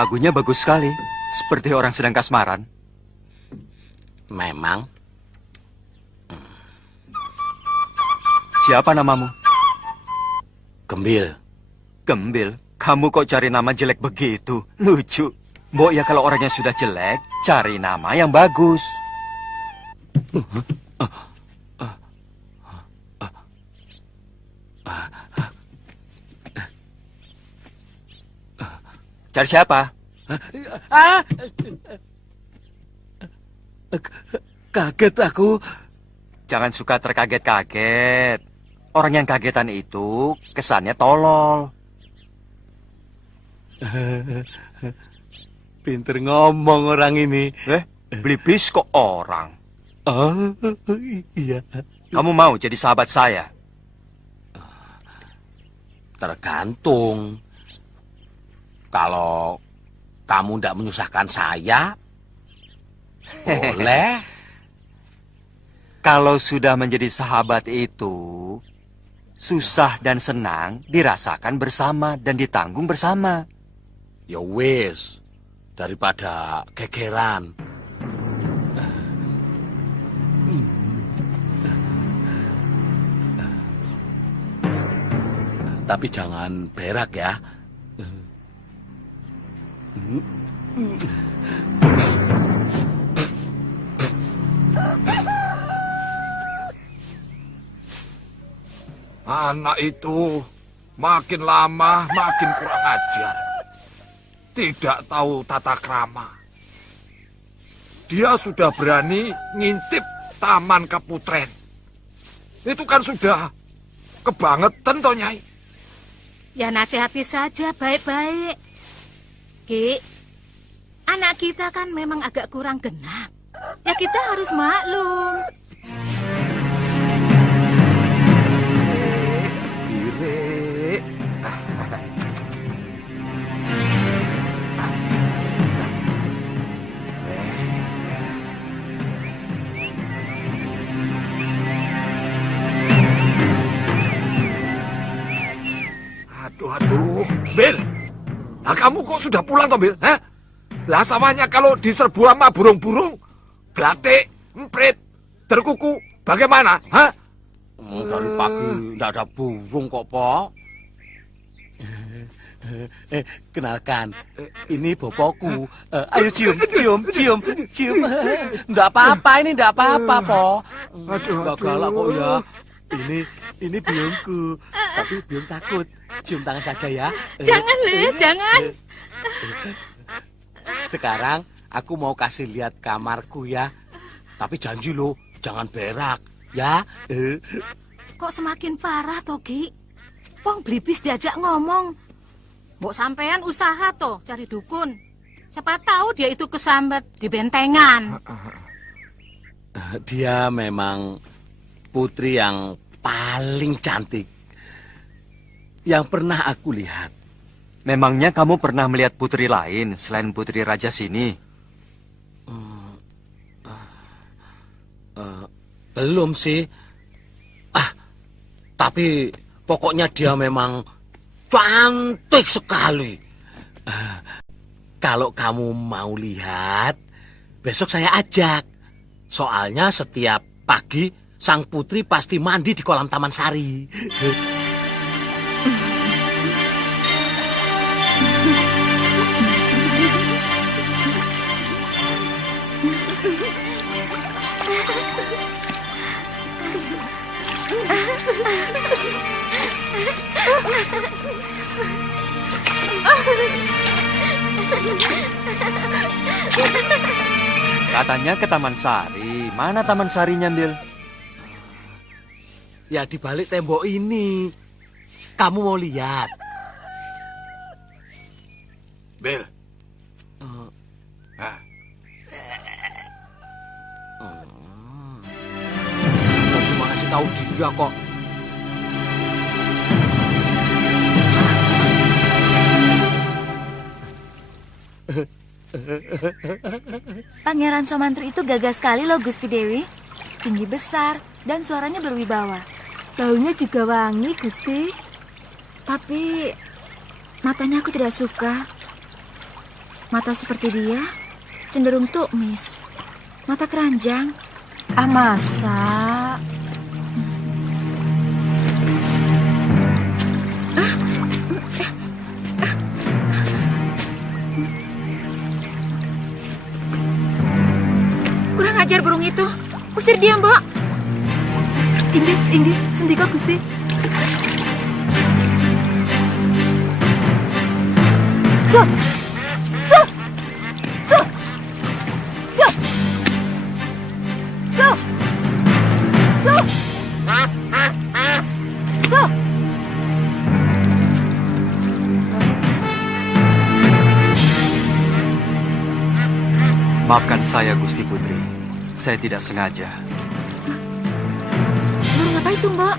Lagunya bagus sekali, seperti orang sedang kasmaran. Memang. Siapa namamu? Gembil. Gembil? Kamu kok cari nama jelek begitu? Lucu. Mbok ya kalau orangnya sudah jelek, cari nama yang bagus. Cari siapa? Kaget aku. Jangan suka terkaget-kaget. Orang yang kagetan itu kesannya tolol. Pinter ngomong orang ini. Belibis kok orang. Oh, iya. Kamu mau jadi sahabat saya? Tergantung. Kalau kamu tidak menyusahkan saya, boleh. Kalau sudah menjadi sahabat itu, susah dan senang dirasakan bersama dan ditanggung bersama. Ya wis, daripada gegeran. Tapi jangan berak ya. Anak itu makin lama makin kurang ajar. Tidak tahu tata krama. Dia sudah berani ngintip Taman Keputren. Itu kan sudah kebangetan toh, Nyai. Ya nasihati saja baik-baik. Ki, anak kita kan memang agak kurang genap. Ya kita harus maklum. Ire. Aduh, Bil. Nah, kamu kok sudah pulang toh, Bil? Hah? Lah sawahnya kalau diserbu sama burung-burung, glatik, emprit, terkuku, bagaimana? Hah? Dari pagi tidak ada burung kok, Pok. Kenalkan, ini bapakku. Ayo cium. Tidak apa-apa, ini tidak apa-apa, Pok. Enggak galak kok ya. Ini biungku, tapi biung takut. Cium tangan saja ya. Jangan, Le, jangan. Sekarang aku mau kasih lihat kamarku ya. Tapi janji lo, jangan berak ya. Kok semakin parah toh, Ki? Wong Blibis diajak ngomong. Mbok sampean usaha toh cari dukun. Siapa tahu dia itu kesambat di bentengan. Dia memang putri yang paling cantik yang pernah aku lihat. Memangnya kamu pernah melihat putri lain selain putri raja sini? Belum sih. Tapi pokoknya dia memang cantik sekali. Kalau kamu mau lihat, besok saya ajak. Soalnya setiap pagi sang putri pasti mandi di kolam Taman Sari. Katanya ke Taman Sari. Mana Taman Sarinya, Bil? Ya di balik tembok ini. Kamu mau lihat? Bil. Cuma ngasih tahu dia kok. Pangeran Somantri itu gagah sekali loh, Gusti Dewi. Tinggi besar dan suaranya berwibawa. Baunya juga wangi, Gusti. Tapi matanya aku tidak suka. Mata seperti dia cenderung tukmis. Mata keranjang. Ah, masa? Kurang ajar burung itu. Usir dia, Mbok. Inggih, sendika Gusti. So. Maafkan saya, Gusti Putri. Saya tidak sengaja. Burung apa itu, Mbok?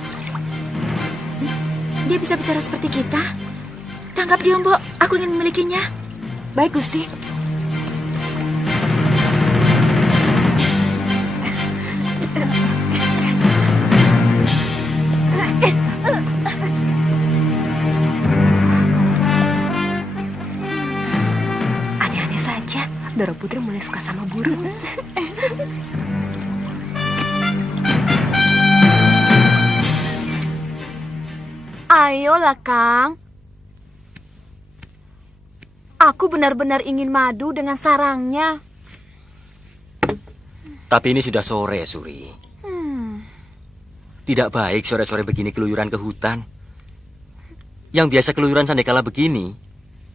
Dia bisa bicara seperti kita. Tangkap dia, Mbok. Aku ingin memilikinya. Baik, Gusti. Aneh-aneh saja. Doro Putri mulai suka sama burung. Ayolah, Kang. Aku benar-benar ingin madu dengan sarangnya. Tapi ini sudah sore, Suri. Tidak baik sore-sore begini keluyuran ke hutan. Yang biasa keluyuran sandekala begini,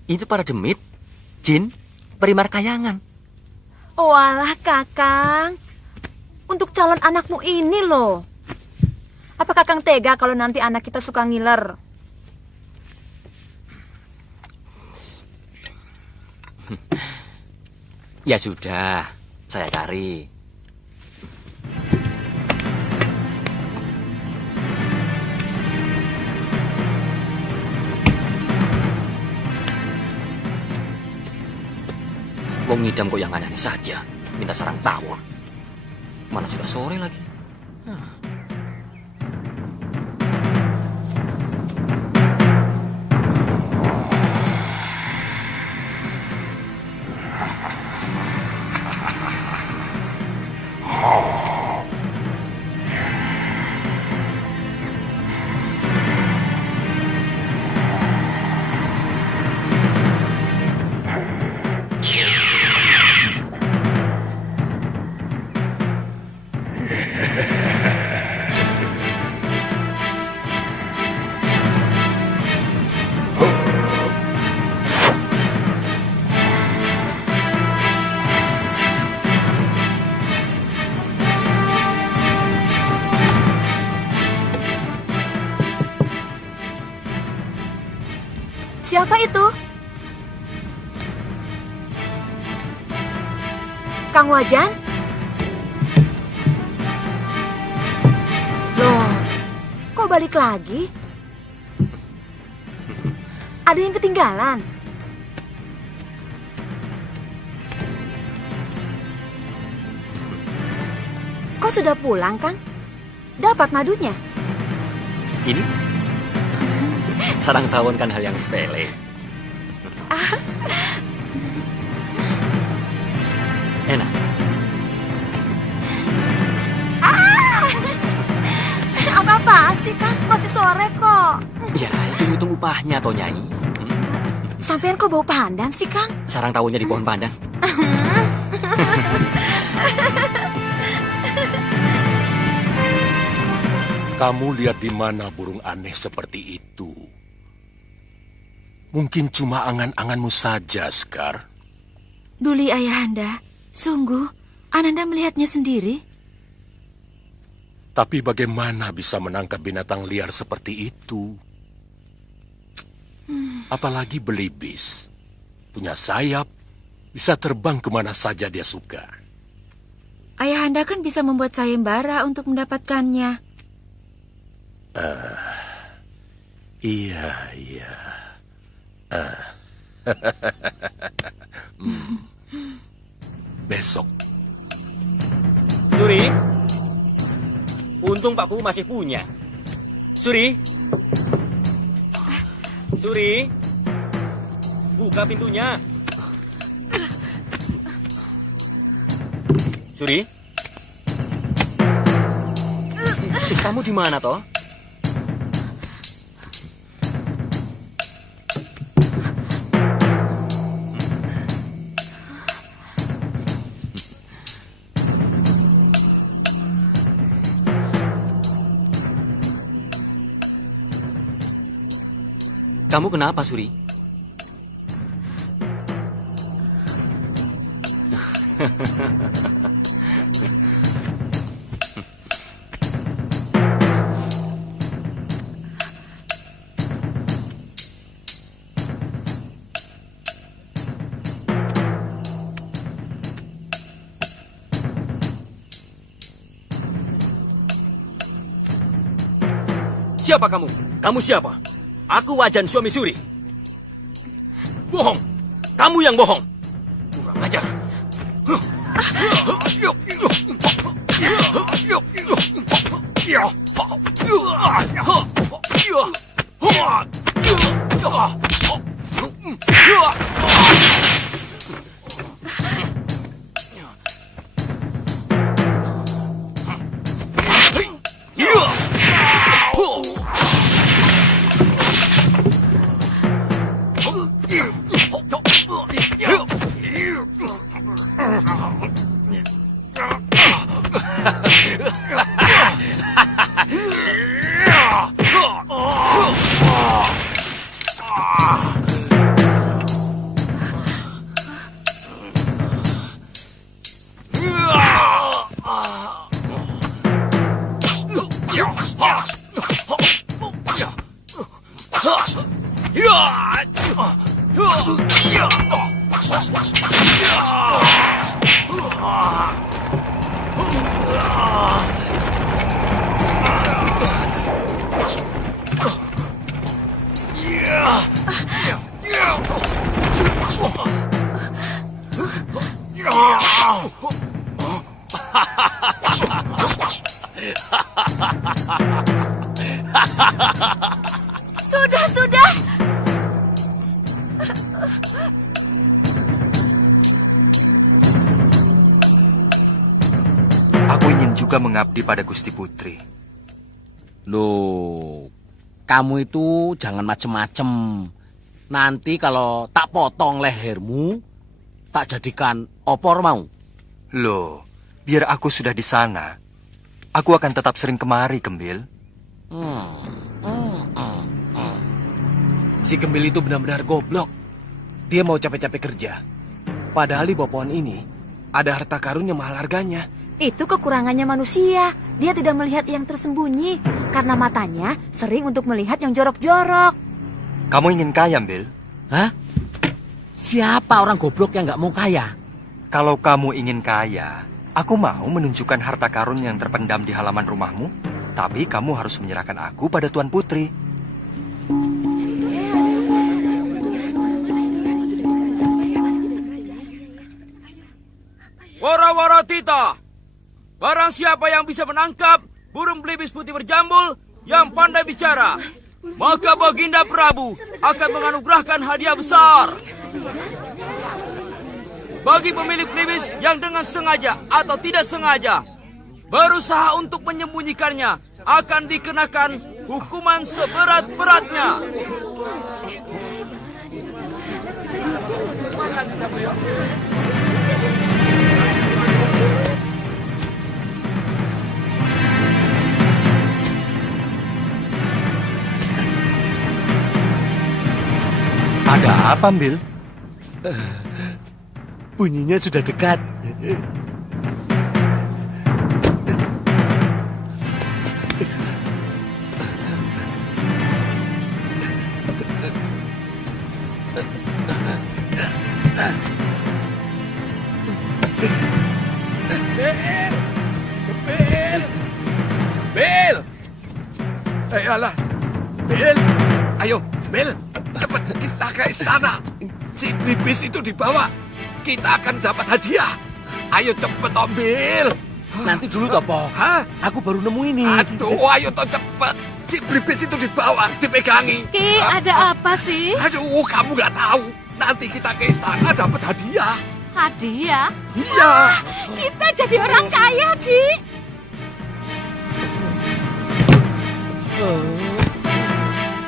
itu para demit, jin, perimar kayangan. Oh alah, Kakang. Untuk calon anakmu ini loh. Apa Kakang tega kalau nanti anak kita suka ngiler? Ya sudah, saya cari. Wong ngidam kok yang aneh saja. Minta sarang tawon. Mana sudah sore lagi. Siapa itu? Kang Wajan? Loh, kok balik lagi? Ada yang ketinggalan? Kok sudah pulang, Kang? Dapat madunya? Ini? Sarang tawon kan hal yang sepele. Enak. Apa-apaan sih, Kang? Masih sore kok. Ya, hitung-hitung upahnya toh, Nyai. Sampean kok bau pandan sih, Kang? Sarang tawonnya di pohon pandan. Kamu lihat di mana burung aneh seperti itu? Mungkin cuma angan-anganmu saja, Sekar. Duli Ayahanda, sungguh Ananda melihatnya sendiri. Tapi bagaimana bisa menangkap binatang liar seperti itu? Apalagi belibis. Punya sayap, bisa terbang kemana saja dia suka. Ayahanda kan bisa membuat sayembara untuk mendapatkannya. Iya. Besok. Suri, untung Pak Kubu masih punya. Suri, buka pintunya. Suri? Kamu di mana, toh? Kamu kenapa, Suri? Siapa kamu? Kamu siapa? Aku Wajan, suami Suri. Bohong. Kamu yang bohong. Kurang ajar. Sudah. Aku ingin juga mengabdi pada Gusti Putri. Loh, kamu itu jangan macem-macem. Nanti kalau tak potong lehermu, tak jadikan opor mau. Loh, biar aku sudah di sana, aku akan tetap sering kemari, Gembil. Si Gembil itu benar-benar goblok. Dia mau capek-capek kerja. Padahal di bawah pohon ini ada harta karun yang mahal harganya. Itu kekurangannya manusia. Dia tidak melihat yang tersembunyi karena matanya sering untuk melihat yang jorok-jorok. Kamu ingin kaya, Bil? Hah? Siapa orang goblok yang nggak mau kaya? Kalau kamu ingin kaya, aku mau menunjukkan harta karun yang terpendam di halaman rumahmu. Tapi kamu harus menyerahkan aku pada Tuan Putri. Wara-wara tita, barang siapa yang bisa menangkap burung belibis putih berjambul yang pandai bicara, maka Baginda Prabu akan menganugerahkan hadiah besar. Bagi pemilik belibis yang dengan sengaja atau tidak sengaja berusaha untuk menyembunyikannya, akan dikenakan hukuman seberat-beratnya. Ada apa, Bil? Bunyinya sudah dekat. Bil! Ayolah, Bil! Ayo, Bil! Cepat kita ke istana. Si belibis itu dibawa. Kita akan dapat hadiah. Ayo cepet, Om Bil! Nanti dulu toh, Po. Hah? Aku baru nemu ini. Aduh, ayo toh cepet. Si belibis itu dibawa, dipegangi. Ki, ada apa sih? Aduh, kamu nggak tahu. Nanti kita ke istana dapat hadiah. Hadiah? Iya. Kita jadi orang kaya, Ki.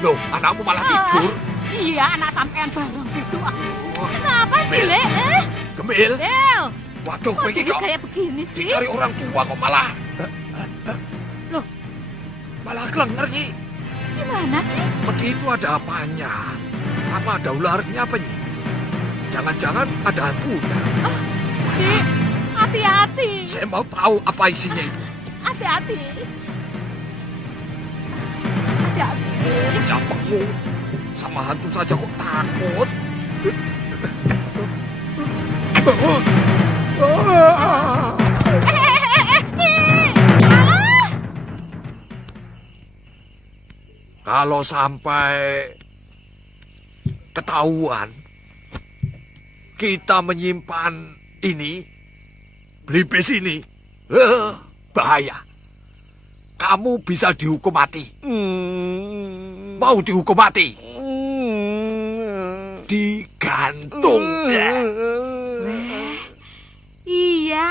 Loh, anakmu malah tidur. Iya, anak sampean bareng gitu. Kenapa sih, Le? Gemil. Del, Waduh, kok kowe iki jadi kok kayak begini sih? dicari orang tua kok malah. Loh. Malah klenger, Nyi. Gimana sih? Begitu ada apanya? Apa ada ularnya apa, Nyi? Jangan-jangan ada hantunya. Ki, hati-hati. Saya mau tahu apa isinya itu. Hati-hati. Hati-hati. Capekmu. Sama hantu saja kok takut. Kalau sampai ketahuan kita menyimpan ini, Blibis ini, bahaya. Kamu bisa dihukum mati. Mau dihukum mati? Digantung. Iya.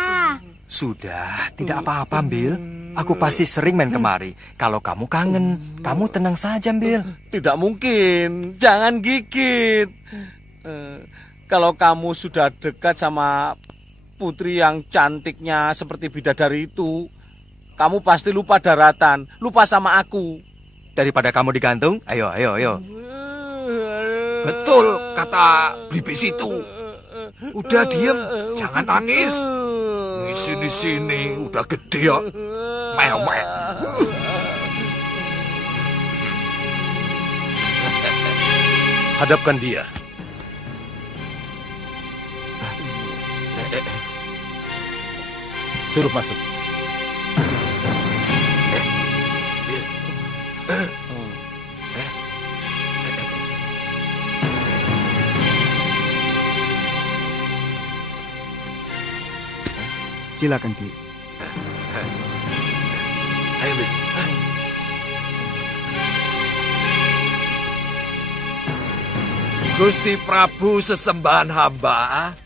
Sudah, tidak apa-apa, Bil. Aku pasti sering main kemari. Kalau kamu kangen, kamu tenang saja, Bil. Tidak mungkin, jangan gigit. Kalau kamu sudah dekat sama putri yang cantiknya seperti bidadari itu, kamu pasti lupa daratan, lupa sama aku. Daripada kamu digantung, ayo. Betul kata Blibis itu. Udah diem, jangan nangis. Di sini udah gede ya. Mewek. Hadapkan dia. Suruh masuk. Silakan, Ki. Ayo, Bil. Gusti Prabu sesembahan hamba.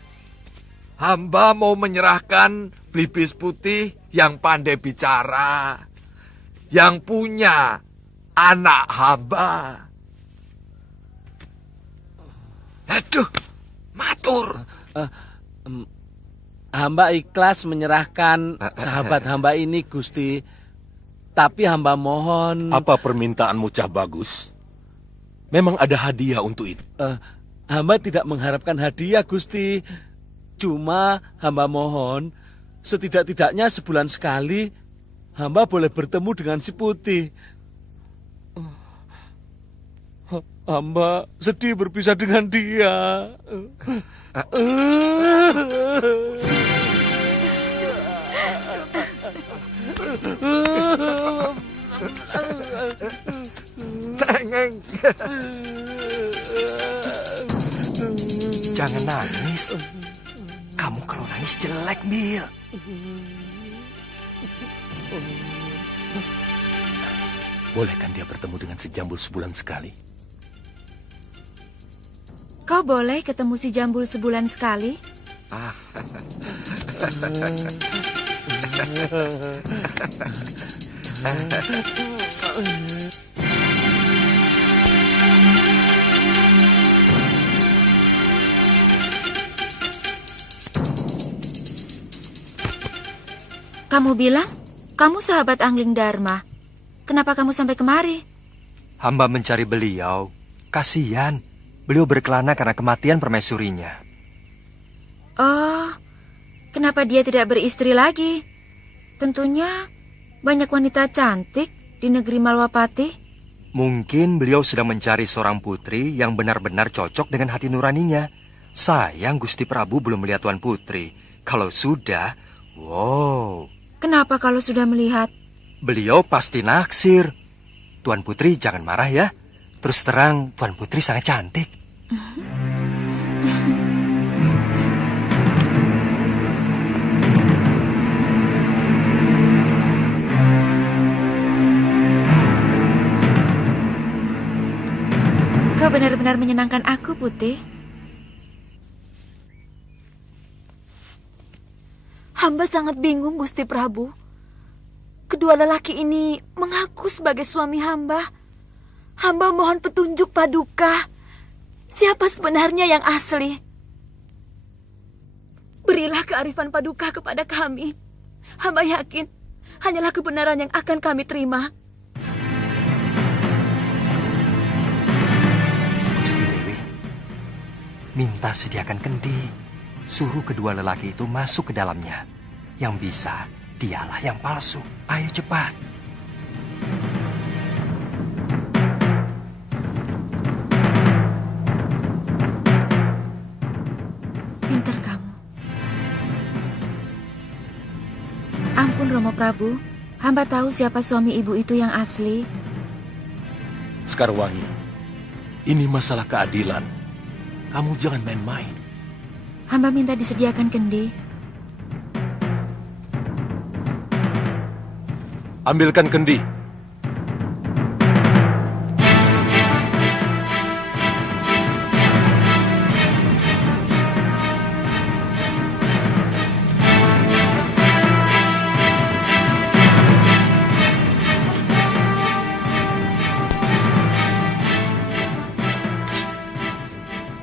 Hamba mau menyerahkan Blibis putih yang pandai bicara. Yang punya anak hamba. Aduh, matur. Hamba ikhlas menyerahkan sahabat hamba ini, Gusti. Tapi hamba mohon... Apa permintaanmu, Cah Bagus? Memang ada hadiah untuk itu. Hamba tidak mengharapkan hadiah, Gusti. Cuma hamba mohon, setidak-tidaknya sebulan sekali, hamba boleh bertemu dengan si putih. Hamba sedih berpisah dengan dia. Jangan nangis. Kamu kalau nangis jelek, Bil. Bolehkan dia bertemu dengan si Jambul sebulan sekali? Kau boleh ketemu si Jambul sebulan sekali? Kamu bilang kamu sahabat Angling Dharma. Kenapa kamu sampai kemari? Hamba mencari beliau. Kasihan. Beliau berkelana karena kematian permaisurinya. Oh, kenapa dia tidak beristri lagi? Tentunya banyak wanita cantik di negeri Malwapati. Mungkin beliau sedang mencari seorang putri yang benar-benar cocok dengan hati nuraninya. Sayang Gusti Prabu belum melihat Tuan Putri. Kalau sudah, wow. Kenapa kalau sudah melihat? Beliau pasti naksir. Tuan Putri jangan marah ya. Terus terang, Tuan Putri sangat cantik. Kau benar-benar menyenangkan aku, Putih. Hamba sangat bingung, Gusti Prabu. Kedua lelaki ini mengaku sebagai suami hamba. Hamba mohon petunjuk Paduka. Siapa sebenarnya yang asli? Berilah kearifan Paduka kepada kami. Hamba yakin hanyalah kebenaran yang akan kami terima. Gusti Dewi, minta sediakan kendi. Suruh kedua lelaki itu masuk ke dalamnya. Yang bisa, dialah yang palsu. Ayo cepat. Pintar kamu. Ampun Romo Prabu, hamba tahu siapa suami ibu itu yang asli. Sekarwangi, ini masalah keadilan. Kamu jangan main-main. Hamba minta disediakan kendi. Ambilkan kendi.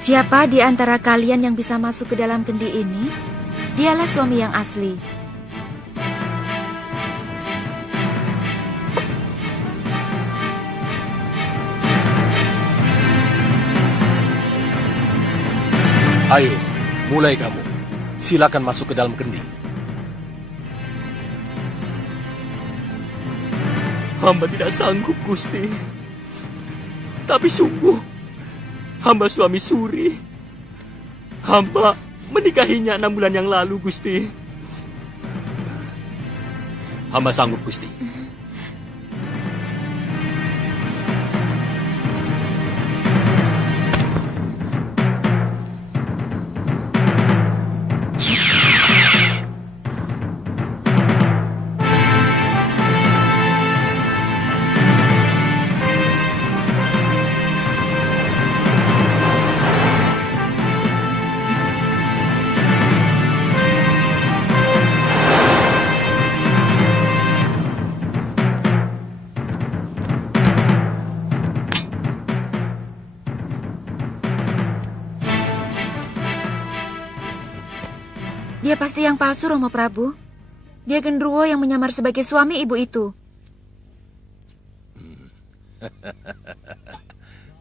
Siapa di antara kalian yang bisa masuk ke dalam kendi ini? Dialah suami yang asli. Ayo, mulai kamu. Silakan masuk ke dalam kendi. Hamba tidak sanggup, Gusti. Tapi sungguh, hamba suami Suri. Hamba menikahinya 6 bulan yang lalu, Gusti. Hamba sanggup, Gusti. Dia pasti yang palsu, Romo Prabu. Dia genderuwo yang menyamar sebagai suami ibu itu.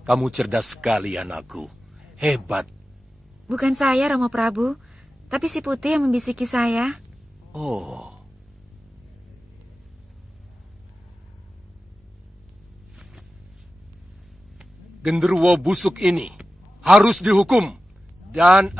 Kamu cerdas sekali, anakku. Hebat. Bukan saya, Romo Prabu, tapi si Putih yang membisiki saya. Oh. Genderuwo busuk ini harus dihukum. Dan...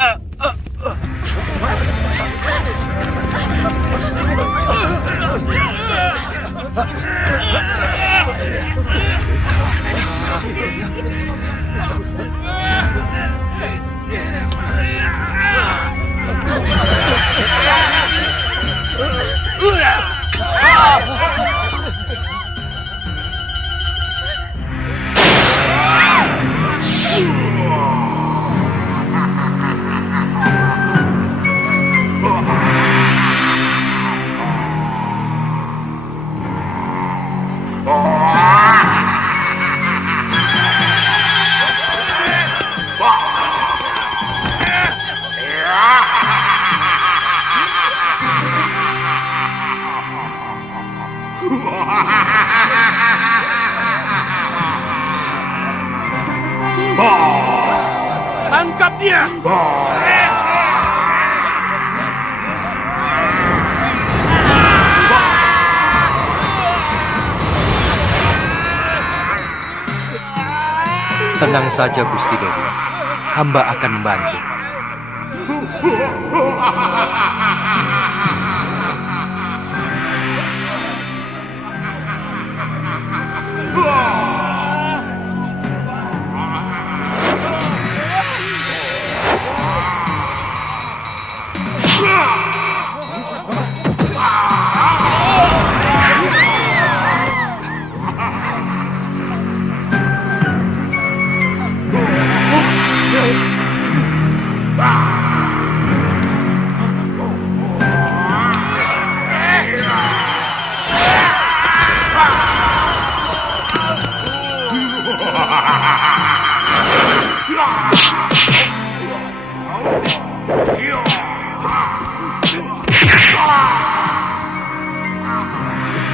Tangkap dia! Tenang saja, Gusti Dewi. Hamba akan membantu.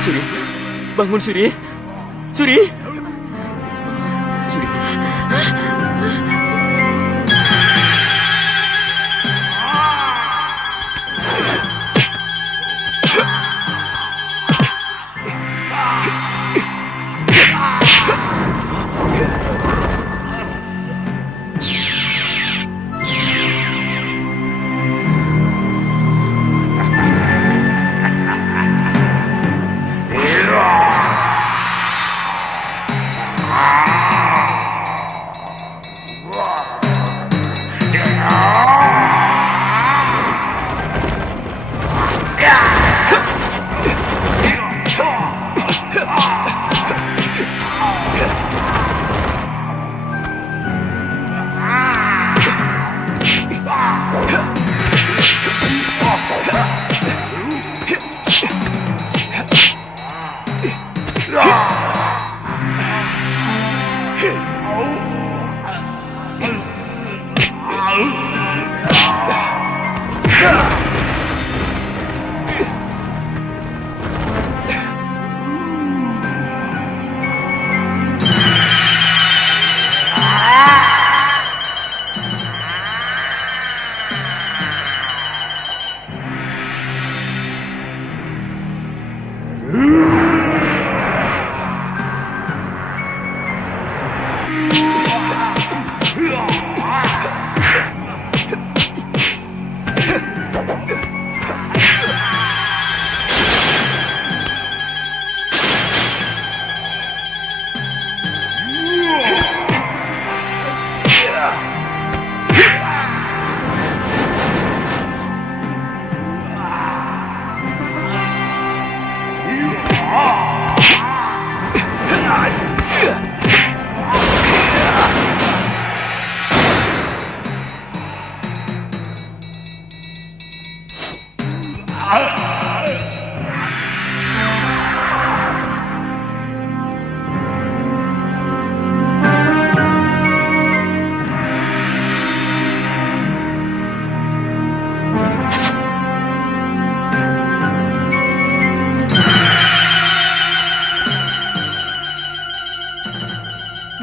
Suri, bangun Suri. Suri. Suri.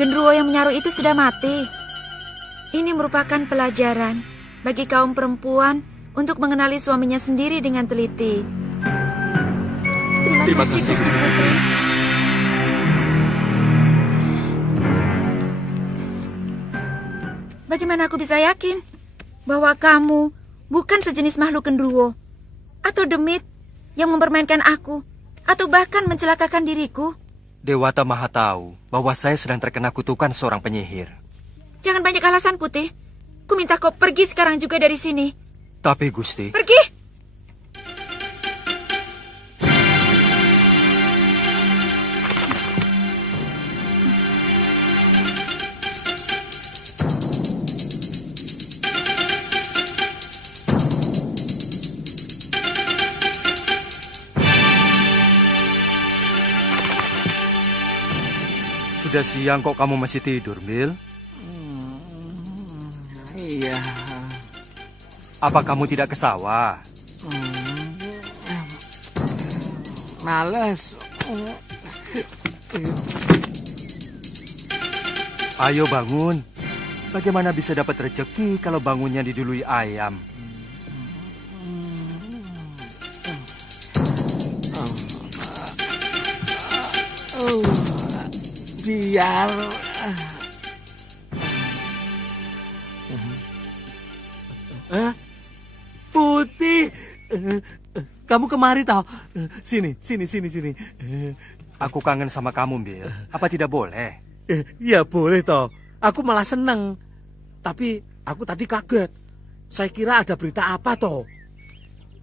Genderuwo yang menyaruh itu sudah mati. Ini merupakan pelajaran bagi kaum perempuan untuk mengenali suaminya sendiri dengan teliti. Terima kasih, Gusti Putri. Bagaimana aku bisa yakin bahwa kamu bukan sejenis makhluk genderuwo atau demit yang mempermainkan aku atau bahkan mencelakakan diriku? Dewata Maha tahu bahwa saya sedang terkena kutukan seorang penyihir. Jangan banyak alasan, Putih. Ku minta kau pergi sekarang juga dari sini. Tapi Gusti... Pergi! Sudah siang kok kamu masih tidur, Bill? Iya. Apa kamu tidak ke sawah? Males. Ayo bangun. Bagaimana bisa dapat rezeki kalau bangunnya didului ayam? Biar Putih, kamu kemari tau? Sini. Aku kangen sama kamu, Bill. Apa tidak boleh? Ya boleh toh. Aku malah seneng. Tapi aku tadi kaget. Saya kira ada berita apa toh?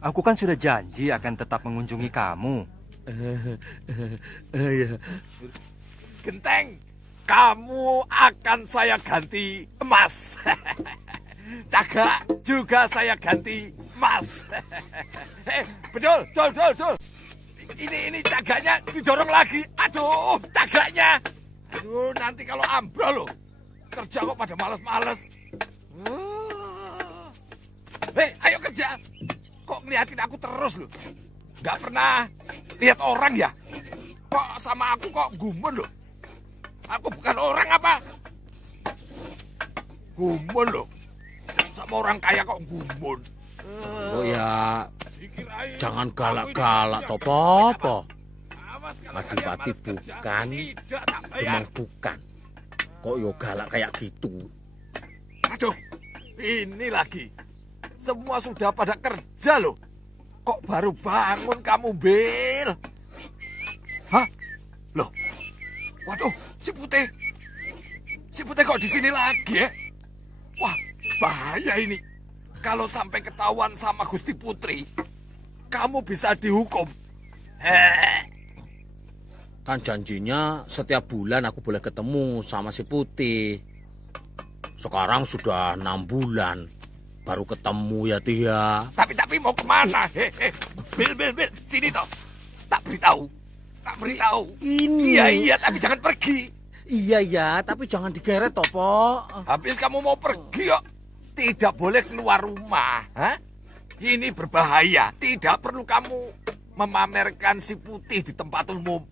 Aku kan sudah janji akan tetap mengunjungi kamu. Ya. Genteng, kamu akan saya ganti emas. Cagak juga saya ganti emas. Betul. Ini cagaknya didorong lagi. Aduh, cagaknya. Aduh, nanti kalau ambrol loh. Kerja kok pada males-males. Ayo kerja. Kok ngeliatin aku terus loh? Nggak pernah lihat orang ya? Kok sama aku kok gumun loh? Aku bukan orang apa? Gumun loh. Sama orang kaya kok gumun. Oh ya, jangan galak-galak, Topo. Adipati bukan, memang bukan. Kok yo galak kayak gitu? Aduh, ini lagi. Semua sudah pada kerja loh. Kok baru bangun kamu, Bil? Hah? Loh. Waduh, si Putih. Si Putih kok di sini lagi ya? Wah, bahaya ini. Kalau sampai ketahuan sama Gusti Putri, kamu bisa dihukum. Kan janjinya setiap bulan aku boleh ketemu sama si Putih. Sekarang sudah 6 bulan. Baru ketemu ya, Tia. Tapi mau kemana? Bil, sini toh. Tak beritahu. Ini. Iya, tapi jangan pergi. Iya, tapi jangan digeret, Topo. Habis kamu mau pergi kok. Tidak boleh keluar rumah. Hah? Ini berbahaya. Tidak perlu kamu memamerkan si Putih di tempat umum.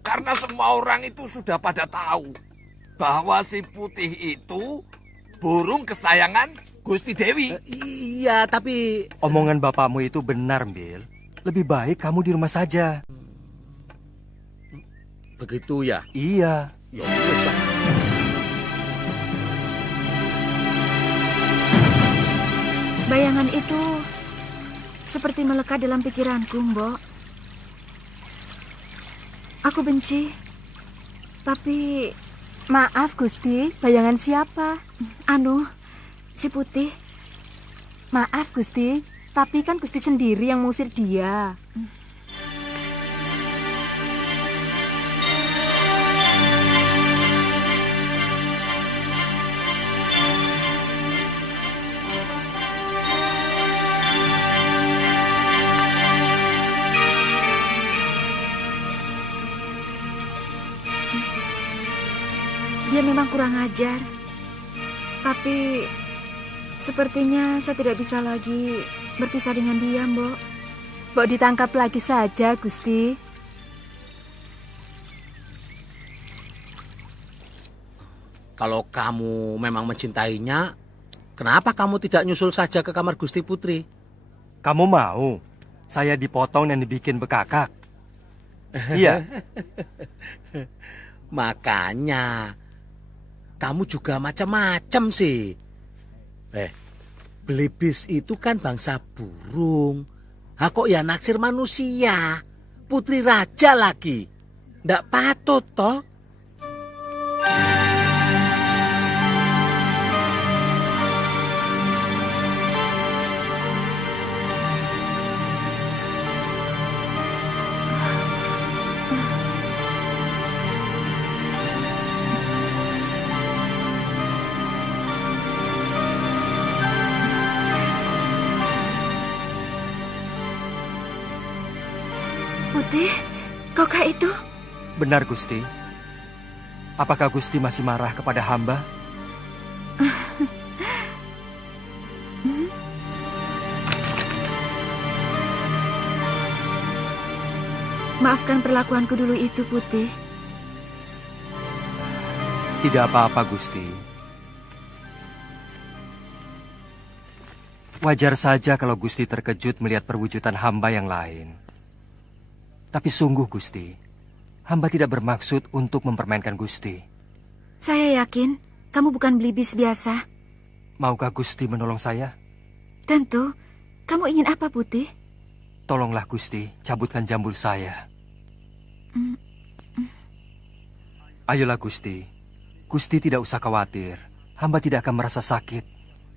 Karena semua orang itu sudah pada tahu bahwa si Putih itu burung kesayangan Gusti Dewi. Iya, tapi... Omongan bapakmu itu benar, Bil. Lebih baik kamu di rumah saja. Begitu ya? Iya. Ya wis lah. Bayangan itu seperti melekat dalam pikiranku, Mbok. Aku benci, tapi... Maaf, Gusti, bayangan siapa? Si Putih. Maaf, Gusti, tapi kan Gusti sendiri yang mengusir dia. Dia memang kurang ajar. Tapi sepertinya saya tidak bisa lagi berpisah dengan dia, Mbok. Mbok ditangkap lagi saja, Gusti. Kalau kamu memang mencintainya, kenapa kamu tidak nyusul saja ke kamar Gusti Putri? Kamu mau saya dipotong dan dibikin bekakak? Iya. Makanya kamu juga macam-macam sih. Belibis itu kan bangsa burung. Kok ya naksir manusia? Putri raja lagi. Ndak patut toh. Putih, kaukah itu? Benar, Gusti. Apakah Gusti masih marah kepada hamba? Maafkan perlakuanku dulu itu, Putih. Tidak apa-apa, Gusti. Wajar saja kalau Gusti terkejut melihat perwujudan hamba yang lain. Tapi sungguh, Gusti, hamba tidak bermaksud untuk mempermainkan Gusti. Saya yakin kamu bukan belibis biasa. Maukah Gusti menolong saya? Tentu. Kamu ingin apa, Putih? Tolonglah, Gusti, cabutkan jambul saya. Ayolah, Gusti. Gusti tidak usah khawatir. Hamba tidak akan merasa sakit.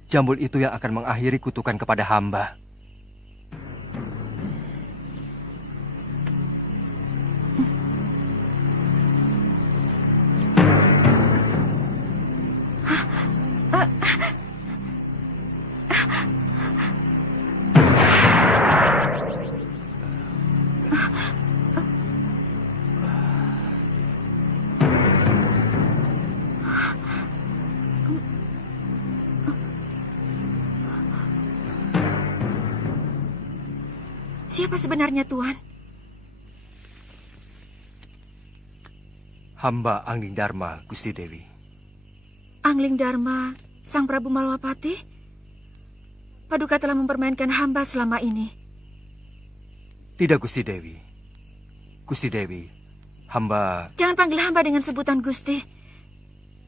Jambul itu yang akan mengakhiri kutukan kepada hamba. Siapa sebenarnya, Tuan? Hamba Angling Dharma, Gusti Dewi. Angling Dharma, Sang Prabu Malwapati? Paduka telah mempermainkan hamba selama ini. Tidak, Gusti Dewi. Gusti Dewi, hamba... Jangan panggil hamba dengan sebutan Gusti.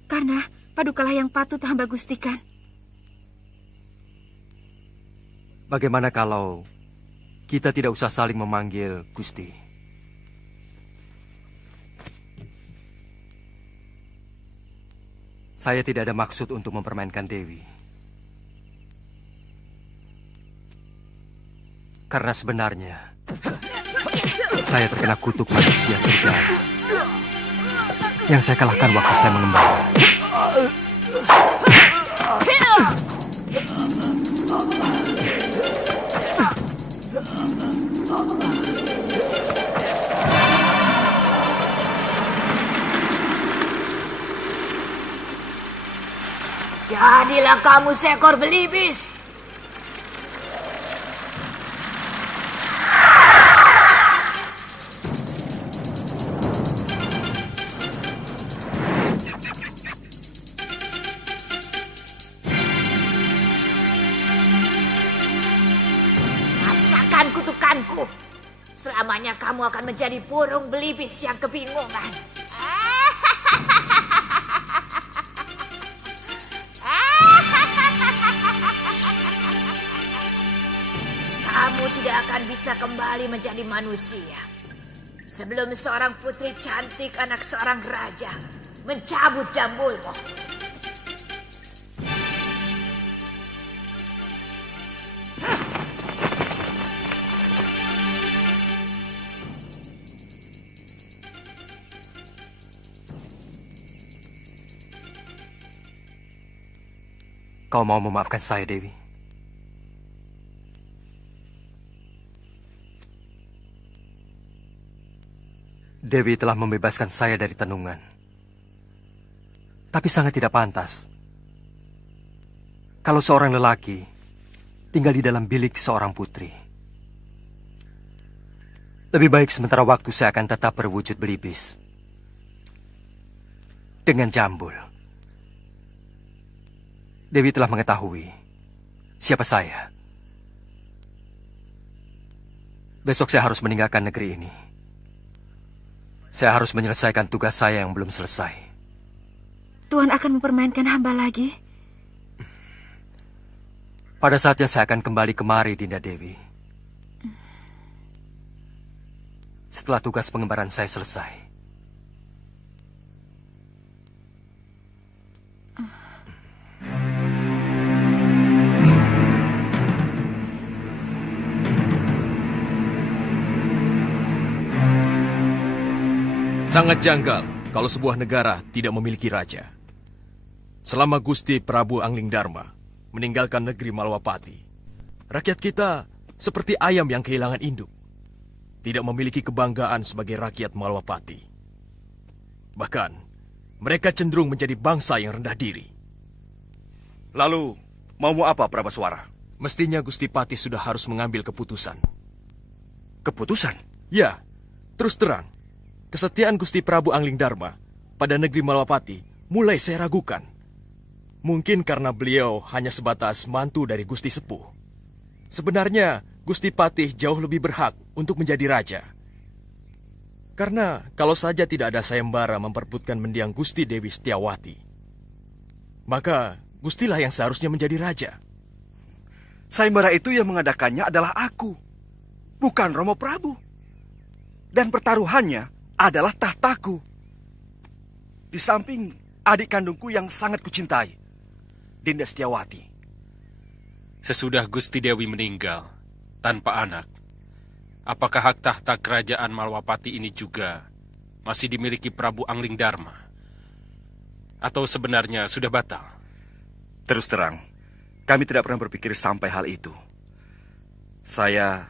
Karena Padukalah yang patut hamba gustikan. Bagaimana kalau kita tidak usah saling memanggil Gusti? Saya tidak ada maksud untuk mempermainkan Dewi. Karena sebenarnya saya terkena kutuk manusia serigala yang saya kalahkan waktu saya mengembara. Jadilah kamu seekor belibis. Rasakan kutukanku. Selamanya kamu akan menjadi burung belibis yang kebingungan. Kamu tidak akan bisa kembali menjadi manusia sebelum seorang putri cantik anak seorang raja mencabut jambulmu. Kau mau memaafkan saya, Dewi? Dewi telah membebaskan saya dari tenungan. Tapi sangat tidak pantas kalau seorang lelaki tinggal di dalam bilik seorang putri. Lebih baik sementara waktu saya akan tetap berwujud belibis dengan jambul. Dewi telah mengetahui siapa saya. Besok saya harus meninggalkan negeri ini. Saya harus menyelesaikan tugas saya yang belum selesai. Tuhan akan mempermainkan hamba lagi? Pada saatnya saya akan kembali kemari, Dinda Dewi. Setelah tugas pengembaraan saya selesai. Sangat janggal kalau sebuah negara tidak memiliki raja. Selama Gusti Prabu Angling Dharma meninggalkan negeri Malwapati, rakyat kita seperti ayam yang kehilangan induk. Tidak memiliki kebanggaan sebagai rakyat Malwapati. Bahkan, mereka cenderung menjadi bangsa yang rendah diri. Lalu, maumu apa, Prabaswara? Mestinya Gusti Patih sudah harus mengambil keputusan. Keputusan? Ya, terus terang. Kesetiaan Gusti Prabu Angling Dharma pada negeri Malwapati mulai saya ragukan. Mungkin karena beliau hanya sebatas mantu dari Gusti Sepuh. Sebenarnya Gusti Patih jauh lebih berhak untuk menjadi raja. Karena kalau saja tidak ada sayembara memperebutkan mendiang Gusti Dewi Setiawati, maka Gustilah yang seharusnya menjadi raja. Sayembara itu yang mengadakannya adalah aku, bukan Romo Prabu. Dan pertaruhannya adalah tahtaku. Di samping adik kandungku yang sangat kucintai, Dinda Setiawati. Sesudah Gusti Dewi meninggal tanpa anak, apakah hak tahta kerajaan Malwapati ini juga masih dimiliki Prabu Angling Dharma? Atau sebenarnya sudah batal? Terus terang, kami tidak pernah berpikir sampai hal itu. Saya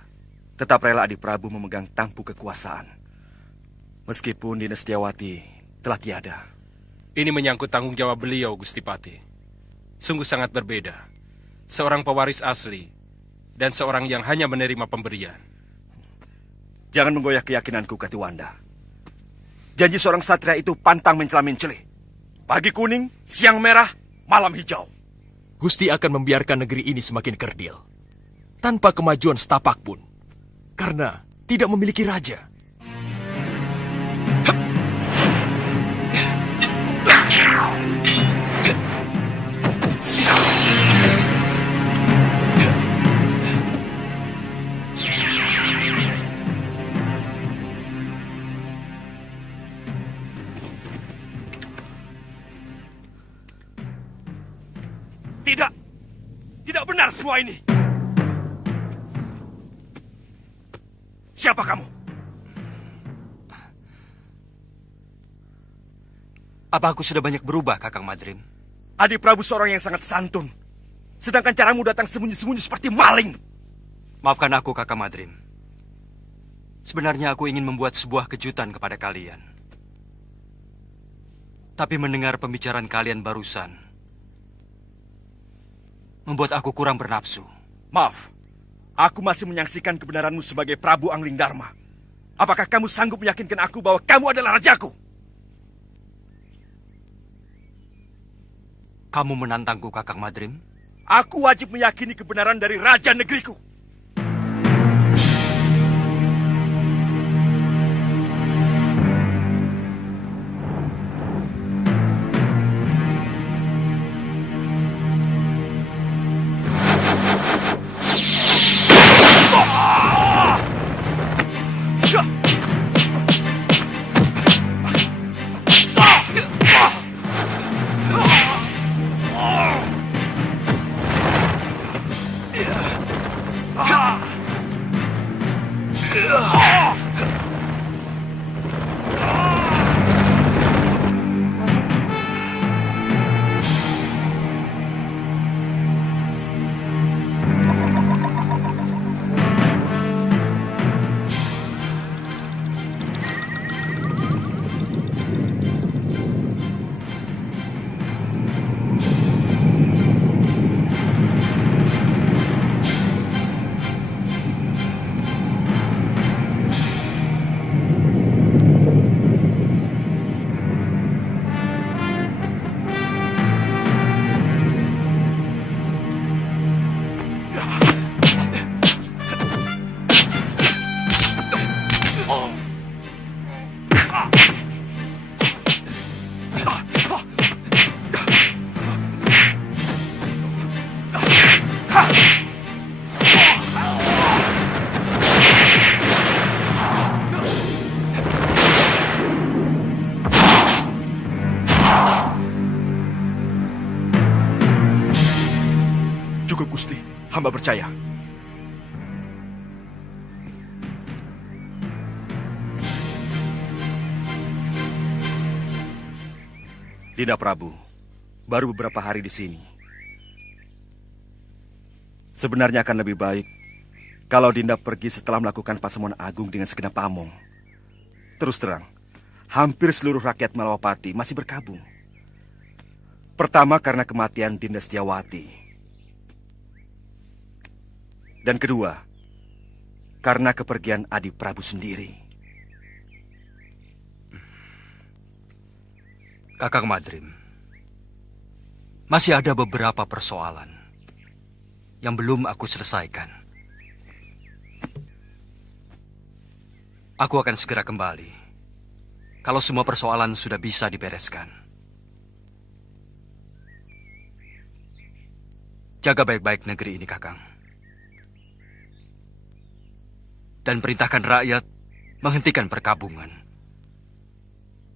tetap rela adik Prabu memegang tampuk kekuasaan. Meskipun Dinda Setiawati telah tiada. Ini menyangkut tanggung jawab beliau, Gusti Patih. Sungguh sangat berbeda. Seorang pewaris asli dan seorang yang hanya menerima pemberian. Jangan menggoyah keyakinanku, Katiwanda. Janji seorang satria itu pantang mencela-mencela. Pagi kuning, siang merah, malam hijau. Gusti akan membiarkan negeri ini semakin kerdil, tanpa kemajuan setapak pun, karena tidak memiliki raja. Tidak benar semua ini. Siapa kamu? Apa aku sudah banyak berubah, Kakang Madrim? Adi Prabu seorang yang sangat santun. Sedangkan caramu datang sembunyi-sembunyi seperti maling. Maafkan aku, Kakang Madrim. Sebenarnya aku ingin membuat sebuah kejutan kepada kalian. Tapi mendengar pembicaraan kalian barusan membuat aku kurang bernafsu. Maaf, aku masih menyaksikan kebenaranmu sebagai Prabu Angling Dharma. Apakah kamu sanggup meyakinkan aku bahwa kamu adalah rajaku? Kamu menantangku, Kakang Madrim? Aku wajib meyakini kebenaran dari raja negeriku. Cukup, Gusti. Hamba percaya. Dinda Prabu, baru beberapa hari di sini. Sebenarnya akan lebih baik kalau Dinda pergi setelah melakukan pasemuan agung dengan segenap pamong. Terus terang, hampir seluruh rakyat Malawapati masih berkabung. Pertama karena kematian Dinda Setiawati. Dan kedua, karena kepergian Adi Prabu sendiri. Kakang Madrim, masih ada beberapa persoalan yang belum aku selesaikan. Aku akan segera kembali kalau semua persoalan sudah bisa dibereskan. Jaga baik-baik negeri ini, Kakang. Dan perintahkan rakyat menghentikan perkabungan.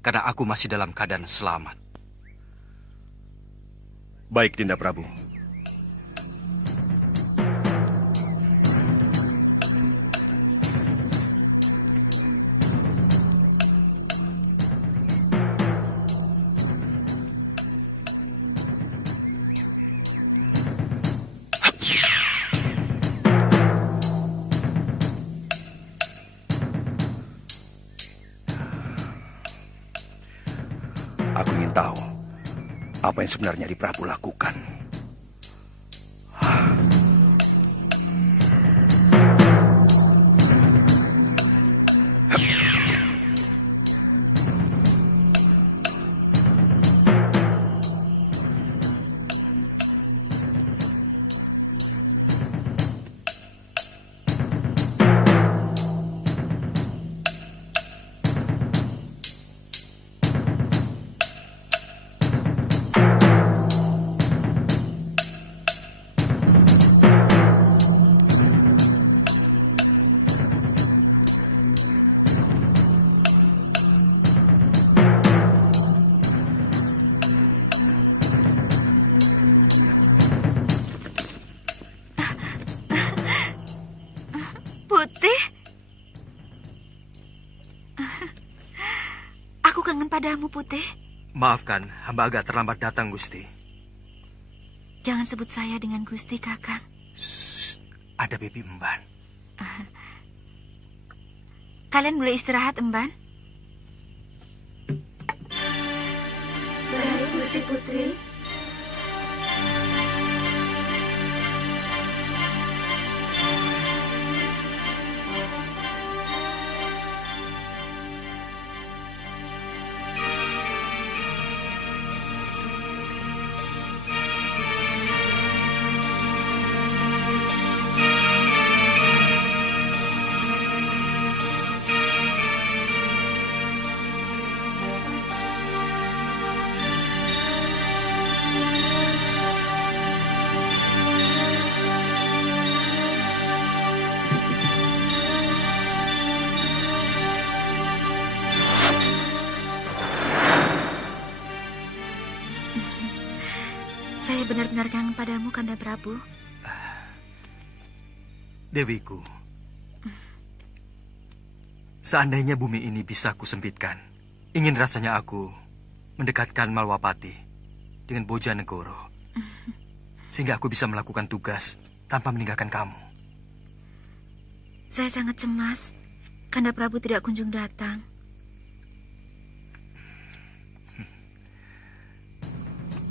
Karena aku masih dalam keadaan selamat. Baik, Dinda Prabu. Aku ingin tahu apa yang sebenarnya Adi Prabu lakukan. Putih. Aku kangen padamu, Putih. Maafkan, hamba agak terlambat datang, Gusti. Jangan sebut saya dengan Gusti, Kakang. Shh, ada Bibi Emban. Kalian boleh istirahat, Emban. Baik, Gusti Putri. Saya benar-benar kangen padamu, Kanda Prabu. Dewiku, seandainya bumi ini bisa kusempitkan, ingin rasanya aku mendekatkan Malwapati dengan Bojanegoro, sehingga aku bisa melakukan tugas tanpa meninggalkan kamu. Saya sangat cemas. Kanda Prabu tidak kunjung datang.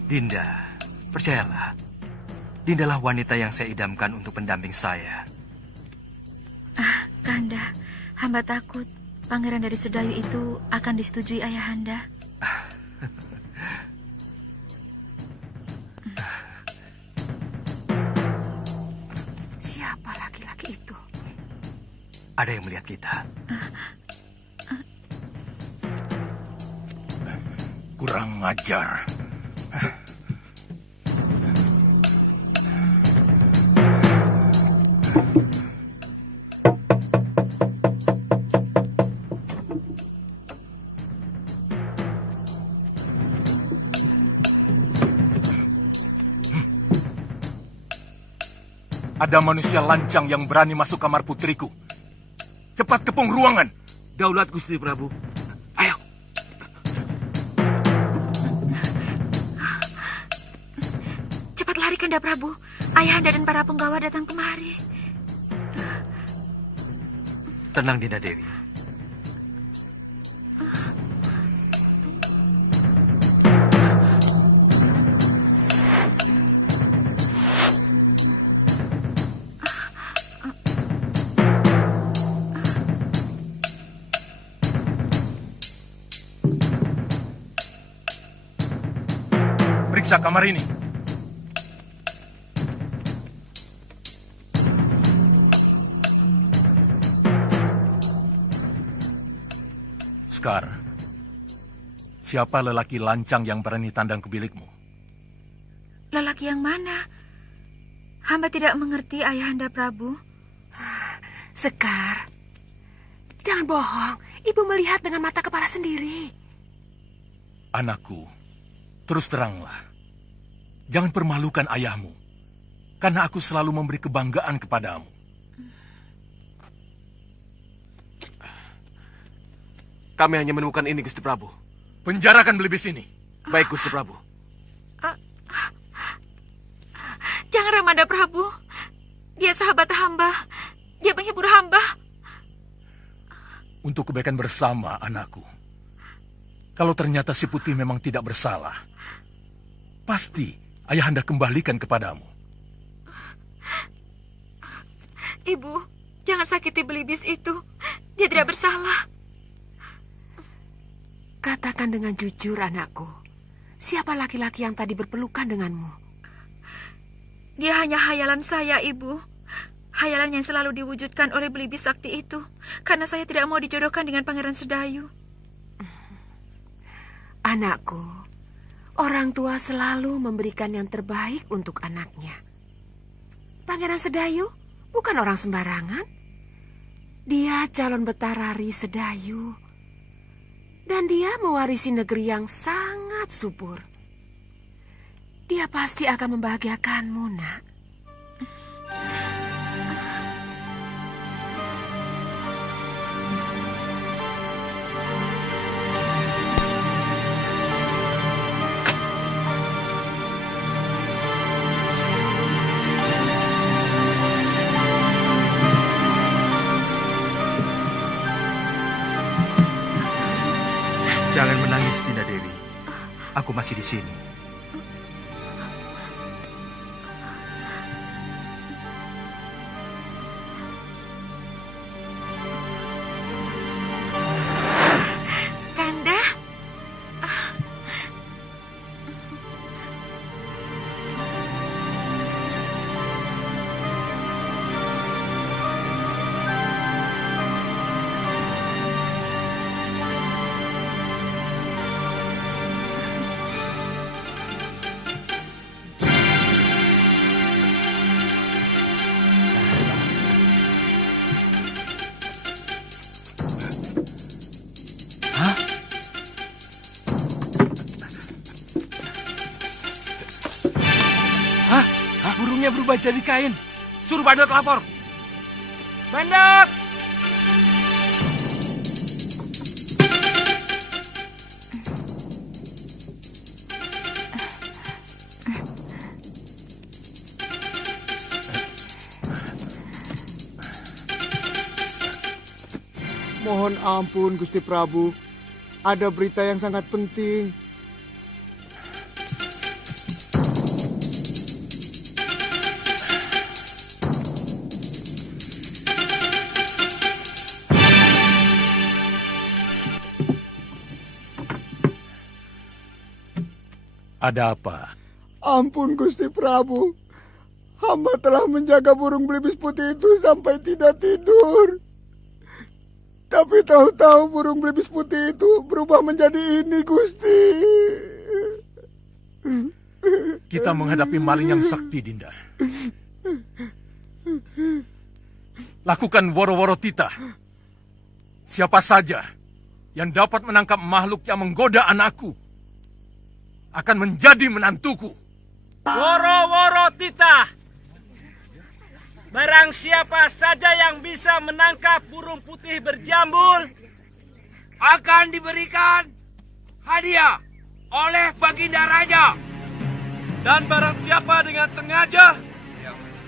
Dinda, percayalah, Dindalah wanita yang saya idamkan untuk pendamping saya. Kanda, hamba takut pangeran dari Sedayu itu akan disetujui ayahanda. Siapa laki-laki itu? Ada yang melihat kita. Kurang ajar. Ada manusia lancang yang berani masuk kamar putriku. Cepat kepung ruangan. Daulat Gusti Prabu. Ayo. Cepat lari, Kanda Prabu. Ayahanda dan para penggawa datang kemari. Tenang, Dinda Dewi. Periksa kamar ini. Sekar, siapa lelaki lancang yang berani tandang ke bilikmu? Lelaki yang mana? Hamba tidak mengerti, Ayahanda Prabu. Sekar, jangan bohong. Ibu melihat dengan mata kepala sendiri. Anakku, terus teranglah. Jangan permalukan ayahmu, karena aku selalu memberi kebanggaan kepadamu. Kami hanya menemukan ini, Gusti Prabu. Penjarakan belibis ini. Baik, Gusti Prabu. Jangan, Ramanda Prabu. Dia sahabat hamba. Dia penghibur hamba. Untuk kebaikan bersama, anakku. Kalau ternyata si Putih memang tidak bersalah, pasti ayahanda kembalikan kepadamu. Ibu, jangan sakiti belibis itu. Dia tidak bersalah. Katakan dengan jujur, anakku. Siapa laki-laki yang tadi berpelukan denganmu? Dia hanya hayalan saya, Ibu. Hayalan yang selalu diwujudkan oleh belibis sakti itu. Karena saya tidak mau dijodohkan dengan Pangeran Sedayu. Anakku, orang tua selalu memberikan yang terbaik untuk anaknya. Pangeran Sedayu bukan orang sembarangan. Dia calon Betarari Sedayu. Dan dia mewarisi negeri yang sangat subur. Dia pasti akan membahagiakanmu, nak. Jangan menangis, Dinda Dewi. Aku masih di sini. Kanda. Burungnya berubah jadi kain. Suruh Bandot lapor. Bandot! Mohon ampun, Gusti Prabu. Ada berita yang sangat penting. Ada apa? Ampun, Gusti Prabu. Hamba telah menjaga burung belibis putih itu sampai tidak tidur. Tapi tahu-tahu burung belibis putih itu berubah menjadi ini, Gusti. Kita menghadapi maling yang sakti, Dinda. Lakukan woro-woro titah. Siapa saja yang dapat menangkap makhluk yang menggoda anakku akan menjadi menantuku. Woro-woro titah. Barang siapa saja yang bisa menangkap burung putih berjambul akan diberikan hadiah oleh Baginda Raja. Dan barang siapa dengan sengaja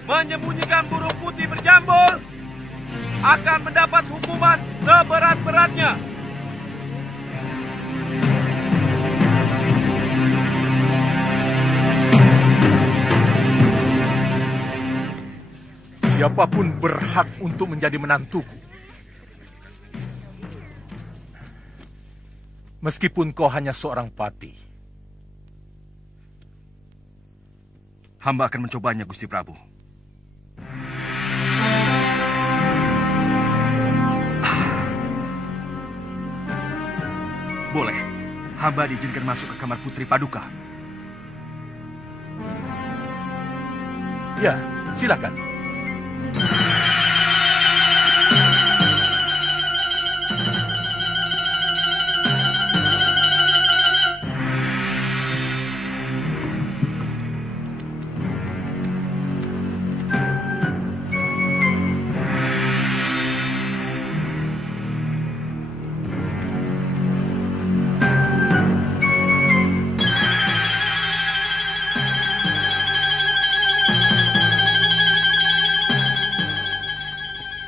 menyembunyikan burung putih berjambul akan mendapat hukuman seberat-beratnya. Siapapun berhak untuk menjadi menantuku. Meskipun kau hanya seorang patih. Hamba akan mencobanya, Gusti Prabu. Boleh. Hamba diizinkan masuk ke kamar Putri Paduka. Ya, silakan.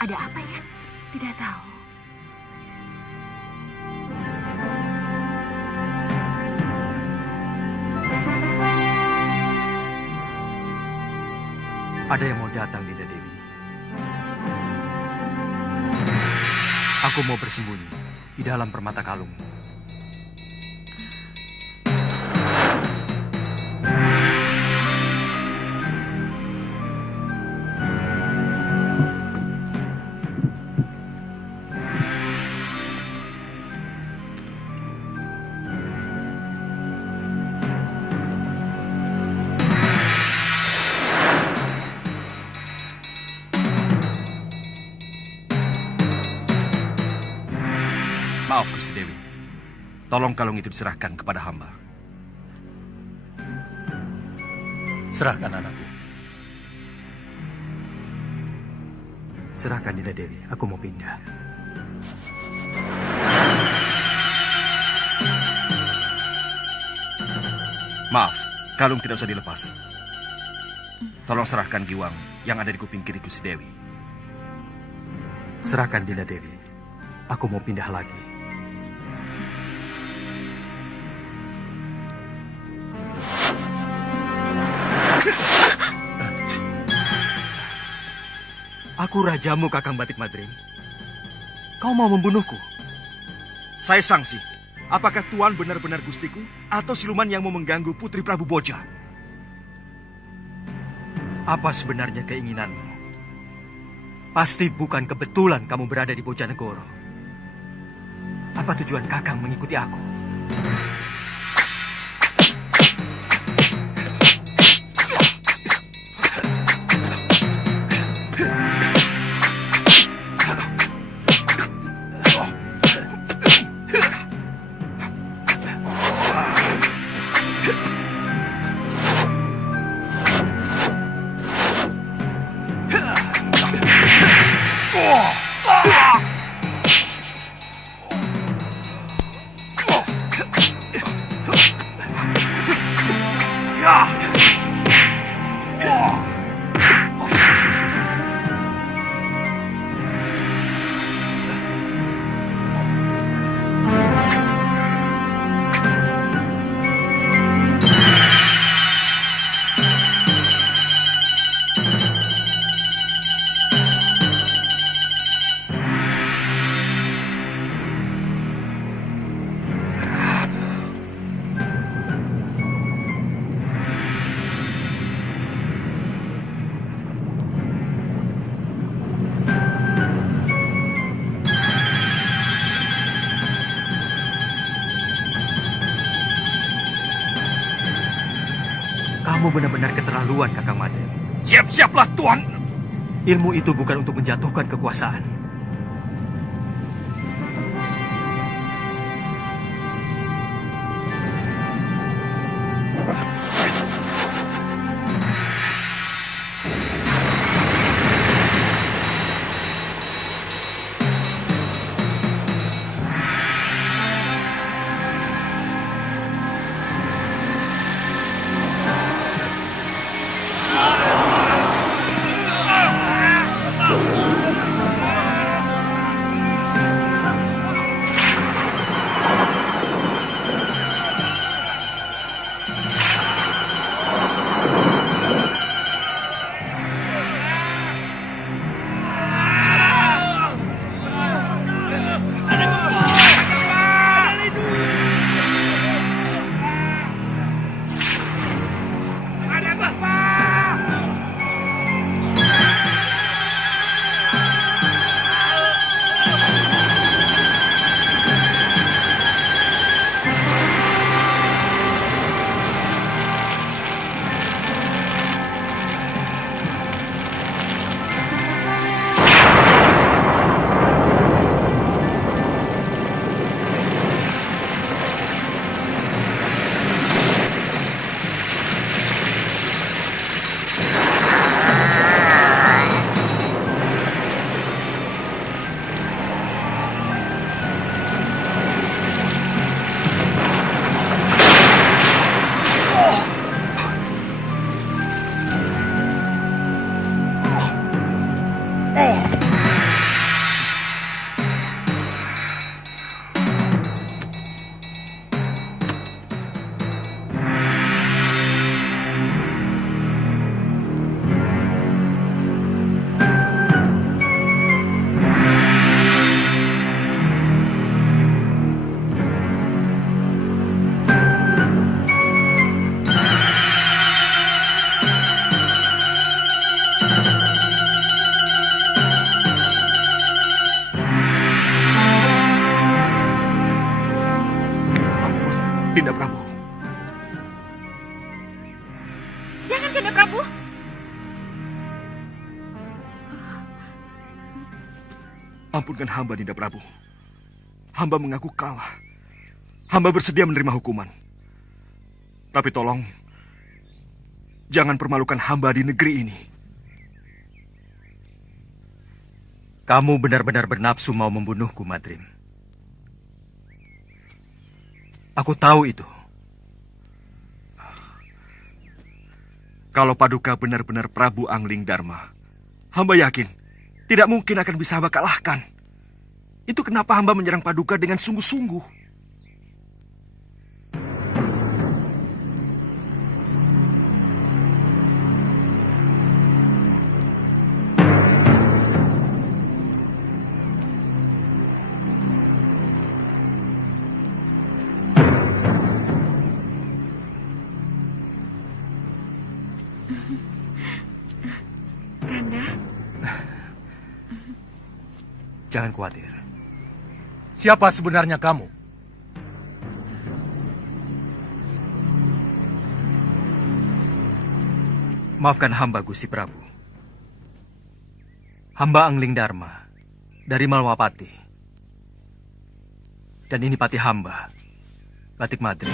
Ada apa ya? Tidak tahu. Ada yang mau datang, Dinda Dewi. Aku mau bersembunyi di dalam permata kalung. Maaf, Gusti Dewi. Tolong kalung itu diserahkan kepada hamba. Serahkan anakku. Serahkan, Dinda Dewi. Aku mau pindah. Maaf, kalung tidak usah dilepas. Tolong serahkan giwang yang ada di kuping kiri Gusti Dewi. Serahkan, Dinda Dewi. Aku mau pindah lagi. Aku rajamu, Kakang Batik Madrim. Kau mau membunuhku? Saya sangsi. Apakah Tuan benar-benar gustiku atau siluman yang mau mengganggu Putri Prabu Boja? Apa sebenarnya keinginanmu? Pasti bukan kebetulan kamu berada di Bojanegoro. Apa tujuan Kakang mengikuti aku? Kamu benar-benar keterlaluan, Kakang Madrim. Siap-siaplah, Tuan. Ilmu itu bukan untuk menjatuhkan kekuasaan. Dinda Prabu. Jangan, Dinda Prabu. Ampunkan hamba, Dinda Prabu. Hamba mengaku kalah. Hamba bersedia menerima hukuman. Tapi tolong, jangan permalukan hamba di negeri ini. Kamu benar-benar bernafsu mau membunuhku, Madrim. Aku tahu itu. Kalau Paduka benar-benar Prabu Angling Dharma, hamba yakin tidak mungkin akan bisa hamba kalahkan. Itu kenapa hamba menyerang Paduka dengan sungguh-sungguh. Jangan khawatir. Siapa sebenarnya kamu? Maafkan hamba, Gusti Prabu. Hamba Angling Darma dari Malwapati. Dan ini pati hamba, Batik Madri.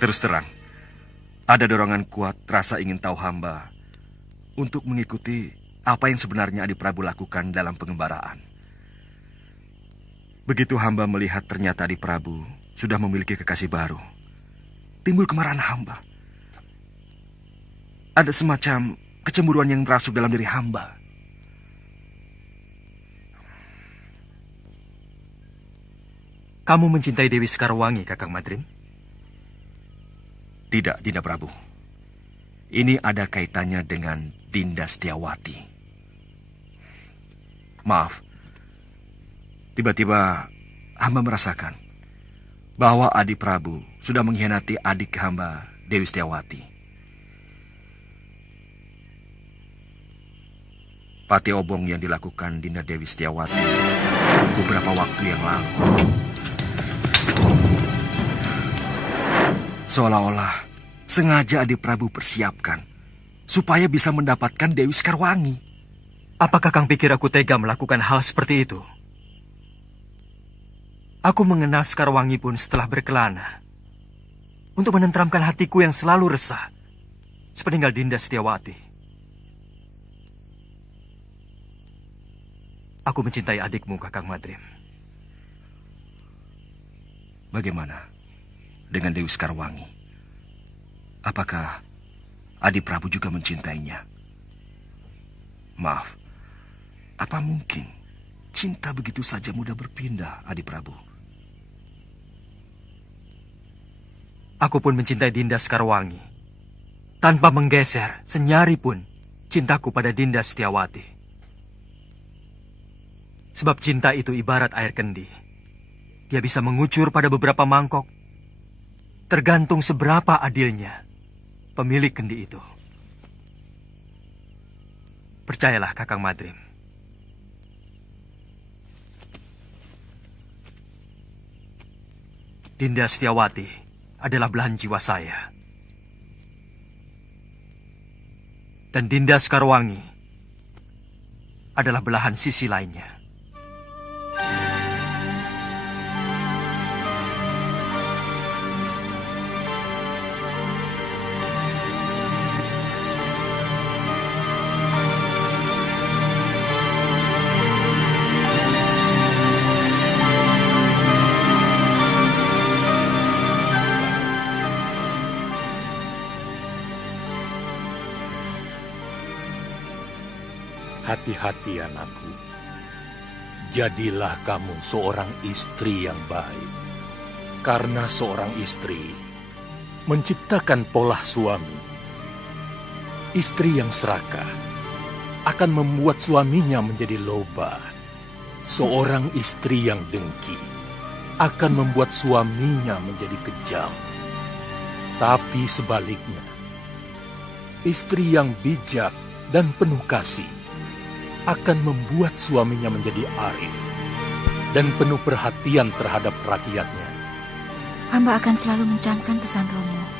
Terus terang, ada dorongan kuat rasa ingin tahu hamba untuk mengikuti apa yang sebenarnya Adi Prabu lakukan dalam pengembaraan. Begitu hamba melihat ternyata Adi Prabu sudah memiliki kekasih baru, timbul kemarahan hamba. Ada semacam kecemburuan yang merasuk dalam diri hamba. Kamu mencintai Dewi Sekarwangi, Kakang Madrim? Tidak, Dinda Prabu. Ini ada kaitannya dengan Dinda Setiawati. Maaf, tiba-tiba hamba merasakan bahwa Adi Prabu sudah mengkhianati adik hamba, Dewi Setiawati. Pati obong yang dilakukan Dinda Dewi Setiawati beberapa waktu yang lalu, seolah-olah sengaja Adi Prabu persiapkan supaya bisa mendapatkan Dewi Sekarwangi. Apakah Kang pikir aku tega melakukan hal seperti itu? Aku mengenal Sekarwangi pun setelah berkelana untuk menenteramkan hatiku yang selalu resah sepeninggal Dinda Setiawati. Aku mencintai adikmu, Kakang Madrim. Bagaimana dengan Dewi Sekarwangi? Apakah Adi Prabu juga mencintainya? Maaf, apa mungkin cinta begitu saja mudah berpindah, Adi Prabu? Aku pun mencintai Dinda Sekarwangi tanpa menggeser senyari pun cintaku pada Dinda Setiawati. Sebab cinta itu ibarat air kendi. Dia bisa mengucur pada beberapa mangkok, tergantung seberapa adilnya pemilik kendi itu. Percayalah, Kakang Madrim. Dinda Setiawati adalah belahan jiwa saya. Dan Dinda Sekarwangi adalah belahan sisi lainnya. Hati-hati anakku, jadilah kamu seorang istri yang baik. Karena seorang istri menciptakan pola suami. Istri yang serakah akan membuat suaminya menjadi loba. Seorang istri yang dengki akan membuat suaminya menjadi kejam. Tapi sebaliknya, istri yang bijak dan penuh kasih akan membuat suaminya menjadi arif dan penuh perhatian terhadap rakyatnya. Hamba akan selalu mencamkan pesan Romo.